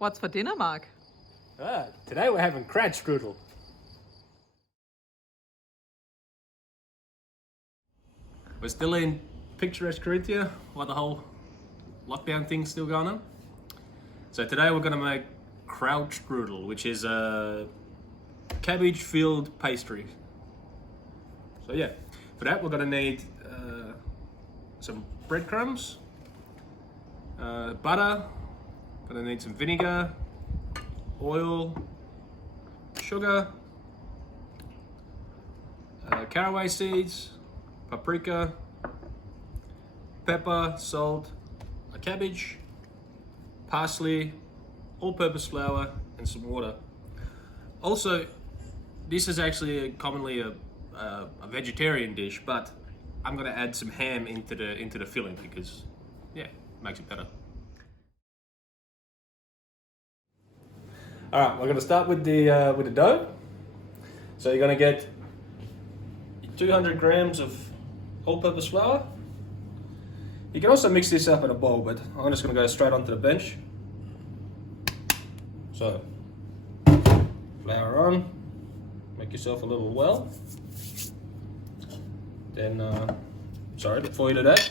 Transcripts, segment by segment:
What's for dinner, Mark? Today we're having Krautstrudel. We're still in picturesque Carinthia while the whole lockdown thing's still going on. So today we're going to make Krautstrudel, which is a cabbage-filled pastry. So yeah, for that we're going to need some breadcrumbs, butter, going to need some vinegar, oil, sugar, caraway seeds, paprika, pepper, salt, a cabbage, parsley, all-purpose flour, and some water. Also, this is actually commonly a vegetarian dish, but I'm going to add some ham into the filling because, yeah, it makes it better. All right, we're going to start with the dough. So you're going to get 200 grams of all-purpose flour. You can also mix this up in a bowl, but I'm just going to go straight onto the bench. So, flour on, make yourself a little well. Then, before you do that,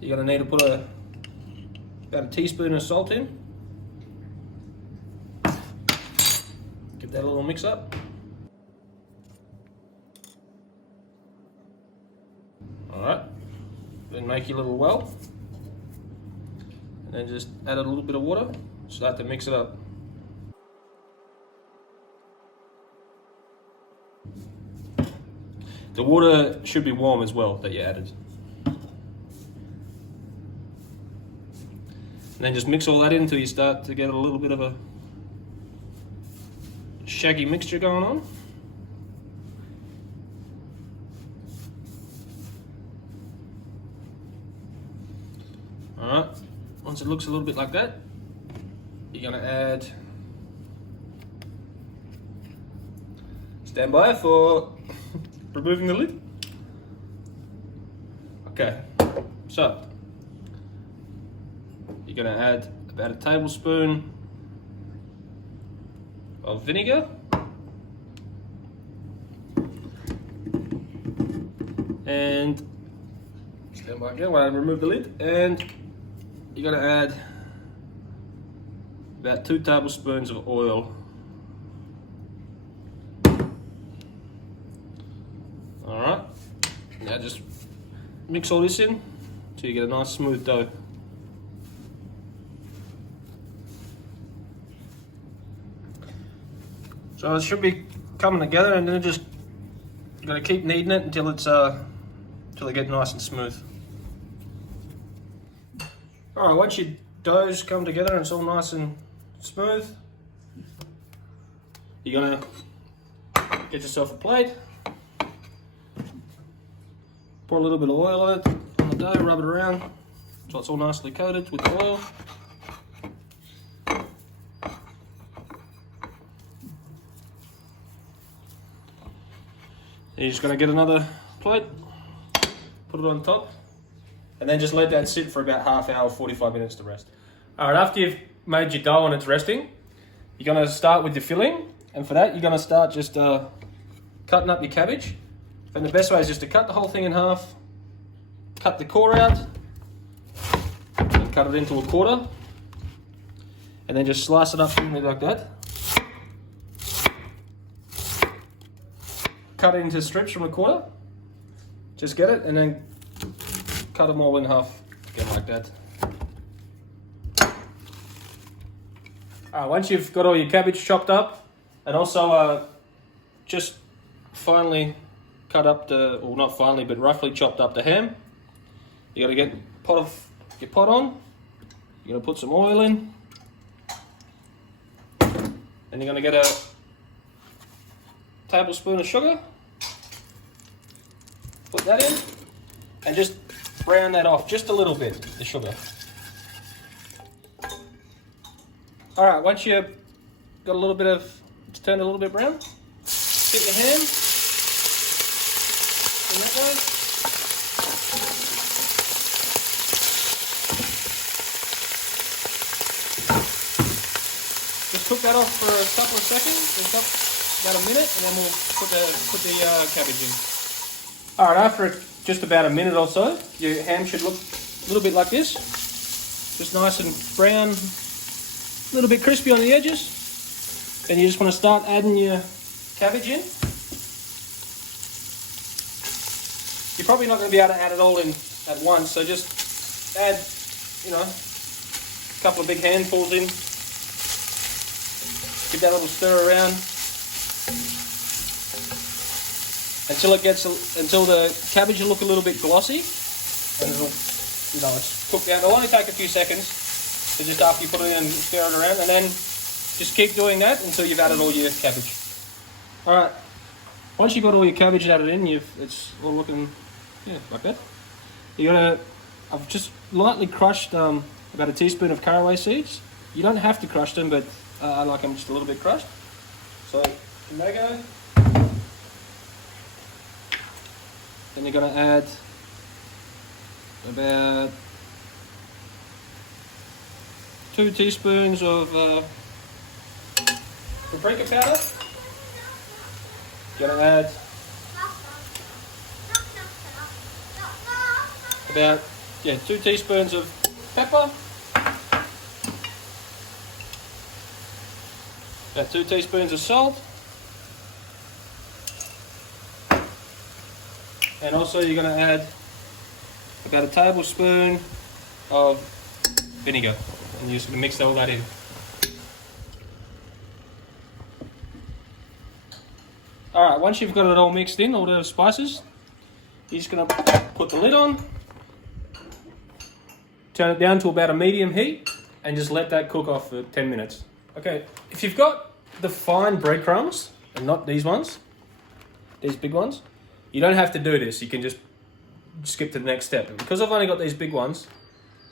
you're going to need to put about a teaspoon of salt in. Give that a little mix up. Alright, then make your little well. And then just add a little bit of water, start to mix it up. The water should be warm as well that you added. And then just mix all that in until you start to get a little bit of a shaggy mixture going on. Alright, once it looks a little bit like that, you're going to add, stand by for removing the lid. Okay, so you're going to add about a tablespoon of vinegar and stand by again while I remove the lid, and you're going to add about 2 tablespoons of oil. Alright, now just mix all this in until you get a nice smooth dough. So it should be coming together, and then just you got to keep kneading it until it's until it gets nice and smooth. All right, once your dough's come together and it's all nice and smooth, you're gonna get yourself a plate, pour a little bit of oil on it, on the dough, rub it around so it's all nicely coated with the oil. You're just going to get another plate, put it on top, and then just let that sit for about half hour, 45 minutes to rest. Alright, after you've made your dough and it's resting, you're going to start with your filling, and for that you're going to start just cutting up your cabbage. And the best way is just to cut the whole thing in half, cut the core out, and cut it into a quarter, and then just slice it up thinly like that. Cut it into strips from a quarter, just get it, and then cut them all in half again like that. Once you've got all your cabbage chopped up, and also just finely cut up well, not finely, but roughly chopped up the ham, you got to get your pot on, you're going to put some oil in, and you're going to get a tablespoon of sugar. Put that in and just brown that off just a little bit, the sugar. Alright, once you've got a little bit of, it's turned a little bit brown, get your ham in that way. cook that off for a couple of seconds, about a minute, and then we'll put the cabbage in. All right, after just about a minute or so, your ham should look a little bit like this, just nice and brown, a little bit crispy on the edges. Then you just want to start adding your cabbage in. You're probably not going to be able to add it all in at once, so just add, a couple of big handfuls in. Give that a little stir around until the cabbage will look a little bit glossy, and it's cooked down. It'll only take a few seconds, so just after you put it in, stir it around, and then just keep doing that until you've added all your cabbage. All right. Once you've got all your cabbage added in, it's all looking like that. I've just lightly crushed about a teaspoon of caraway seeds. You don't have to crush them, but I like them just a little bit crushed. So there you go. Then you're going to add about 2 teaspoons of paprika powder. You're going to add about 2 teaspoons of pepper, about 2 teaspoons of salt, and also you're going to add about a tablespoon of vinegar, and you're just going to mix all that in. Alright, once you've got it all mixed in, all the spices, you're just going to put the lid on, turn it down to about a medium heat, and just let that cook off for 10 minutes. Okay, if you've got the fine breadcrumbs, and not these ones, these big ones, you don't have to do this. You can just skip to the next step. And because I've only got these big ones,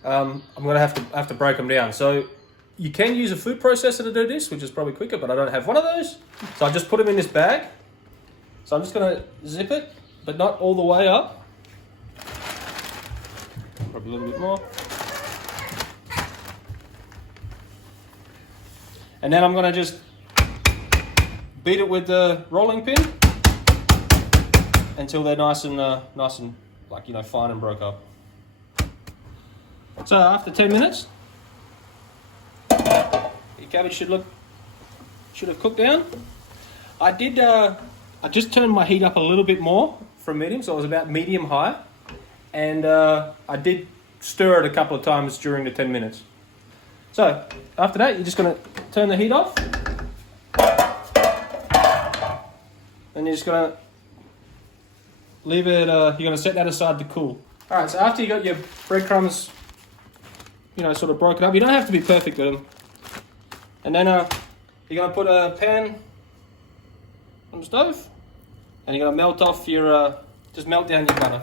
I'm going to have to break them down. So you can use a food processor to do this, which is probably quicker, but I don't have one of those. So I just put them in this bag. So I'm just going to zip it, but not all the way up. Probably a little bit more. And then I'm going to just beat it with the rolling pin until they're nice and fine and broke up. So after 10 minutes, your cabbage should have cooked down. I just turned my heat up a little bit more from medium, so it was about medium high, and I did stir it a couple of times during the 10 minutes. So after that, you're just going to turn the heat off, and you're just going to leave it. You're going to set that aside to cool. All right. So after you got your breadcrumbs, sort of broken up, you don't have to be perfect with them. And then you're going to put a pan on the stove, and you're going to melt off your, just melt down your butter.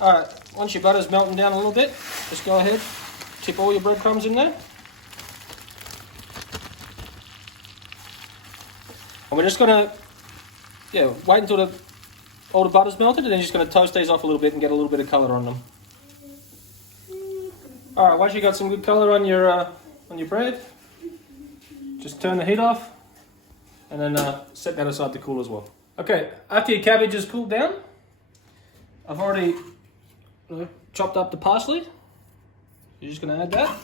Alright, once your butter's melting down a little bit, just go ahead, tip all your breadcrumbs in there. And we're just going to, wait until all the butter's melted, and then you're just going to toast these off a little bit and get a little bit of colour on them. Alright, once you've got some good colour on your bread, just turn the heat off, and then set that aside to cool as well. Okay, after your cabbage has cooled down, I've already chopped up the parsley. You're just going to add that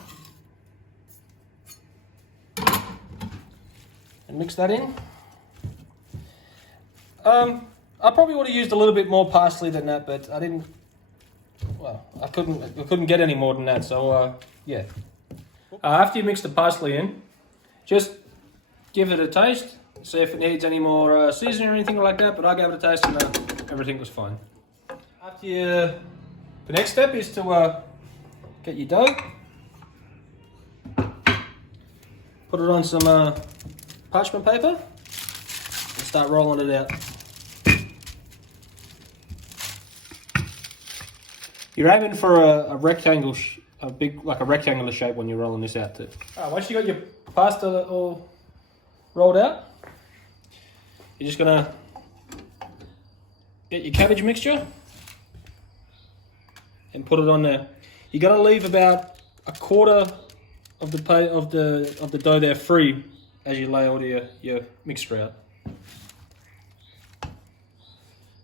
and mix that in. I probably would have used a little bit more parsley than that, but I didn't. Well, I couldn't get any more than that. So yeah. After you mix the parsley in, just give it a taste. See if it needs any more seasoning or anything like that. But I gave it a taste and everything was fine. After the next step is to get your dough, put it on some parchment paper, and start rolling it out. You're aiming for a rectangle, like a rectangular shape when you're rolling this out too. All right, once you got your pasta all rolled out, you're just gonna get your cabbage mixture and put it on there. You got to leave about a quarter of the dough there free as you lay all your mixture out.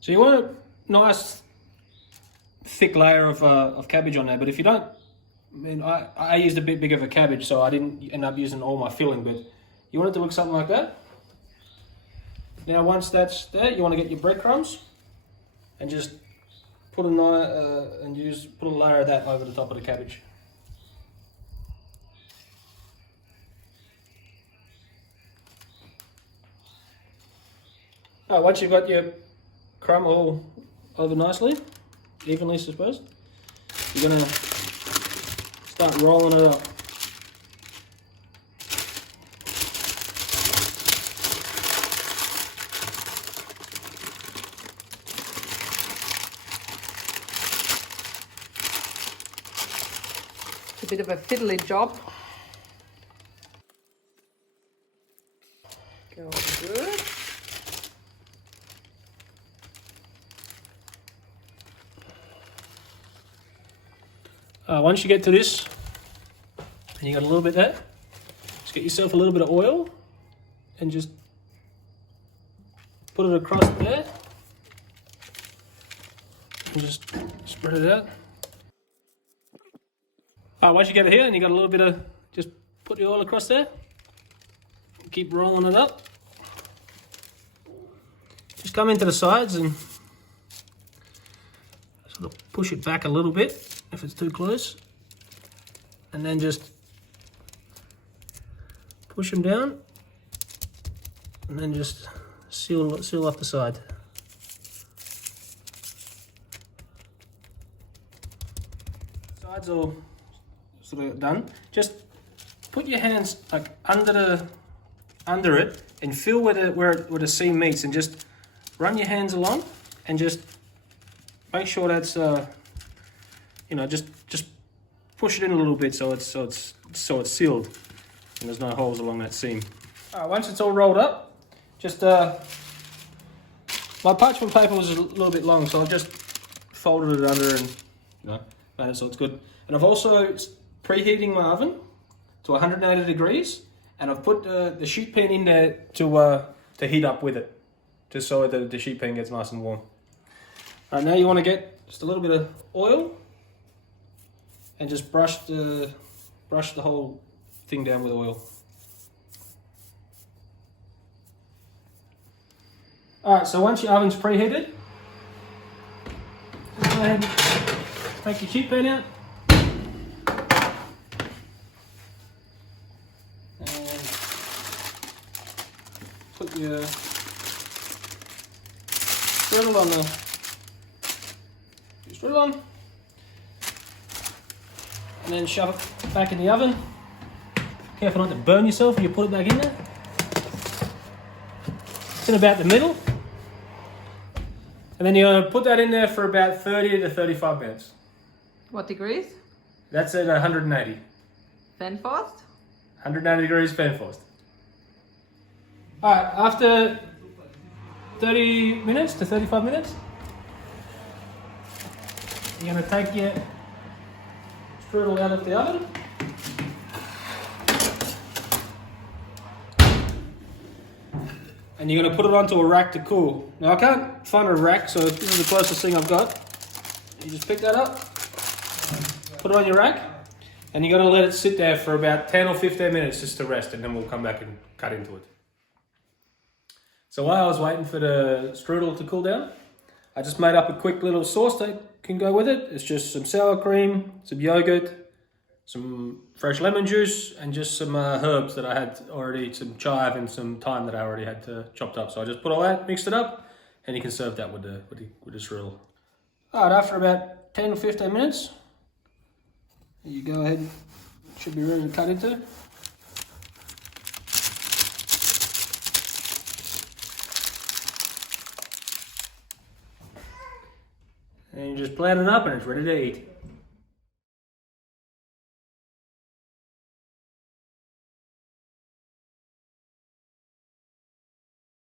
So you want a nice thick layer of cabbage on there, but if you don't, I mean, I used a bit bigger of a cabbage, so I didn't end up using all my filling, but you want it to look something like that. Now once that's there, you want to get your breadcrumbs and just put a layer of that over the top of the cabbage. Once you've got your crumb all over nicely, evenly I suppose, you're going to start rolling it up. It's a bit of a fiddly job. Going good. Once you get to this, and you got a little bit there, just get yourself a little bit of oil and just put it across there and just spread it out. Once you get it here and you got a little bit of, just put the oil across there, keep rolling it up. Just come into the sides and sort of push it back a little bit if it's too close, and then just push them down, and then just seal off the side. Sides all sort of done. Just put your hands like under it and feel where the seam meets, and just run your hands along and just make sure that's you know, just push it in a little bit so it's sealed and there's no holes along that seam. Once it's all rolled up, just my parchment paper was a little bit long, so I've just folded it under and made it so it's good. And I've also preheating my oven to 180 degrees, and I've put the sheet pan in there to heat up with it, just so that the sheet pan gets nice and warm. Now you want to get just a little bit of oil and just brush the whole thing down with oil. Alright, so once your oven's preheated, just go ahead and take your sheet pan out. And put your strudel on. And then shove it back in the oven. Careful not to burn yourself when you put it back in there. It's in about the middle. And then you're going to put that in there for about 30 to 35 minutes. What degrees? That's at 180. Fan fast? 190 degrees fan fast. Alright, after 30 minutes to 35 minutes, you're going to take your strudel out of the oven. And you're going to put it onto a rack to cool. Now I can't find a rack, so this is the closest thing I've got. You just pick that up, put it on your rack, and you're going to let it sit there for about 10 or 15 minutes just to rest, and then we'll come back and cut into it. So while I was waiting for the strudel to cool down, I just made up a quick little sauce that can go with it. It's just some sour cream, some yogurt, some fresh lemon juice, and just some herbs that I had already, some chive and some thyme that I already had chopped up. So I just put all that, mixed it up, and you can serve that with the strudel. Alright, after about 10 or 15 minutes, you go ahead, it should be ready to cut into. And you just plan it up and it's ready to eat.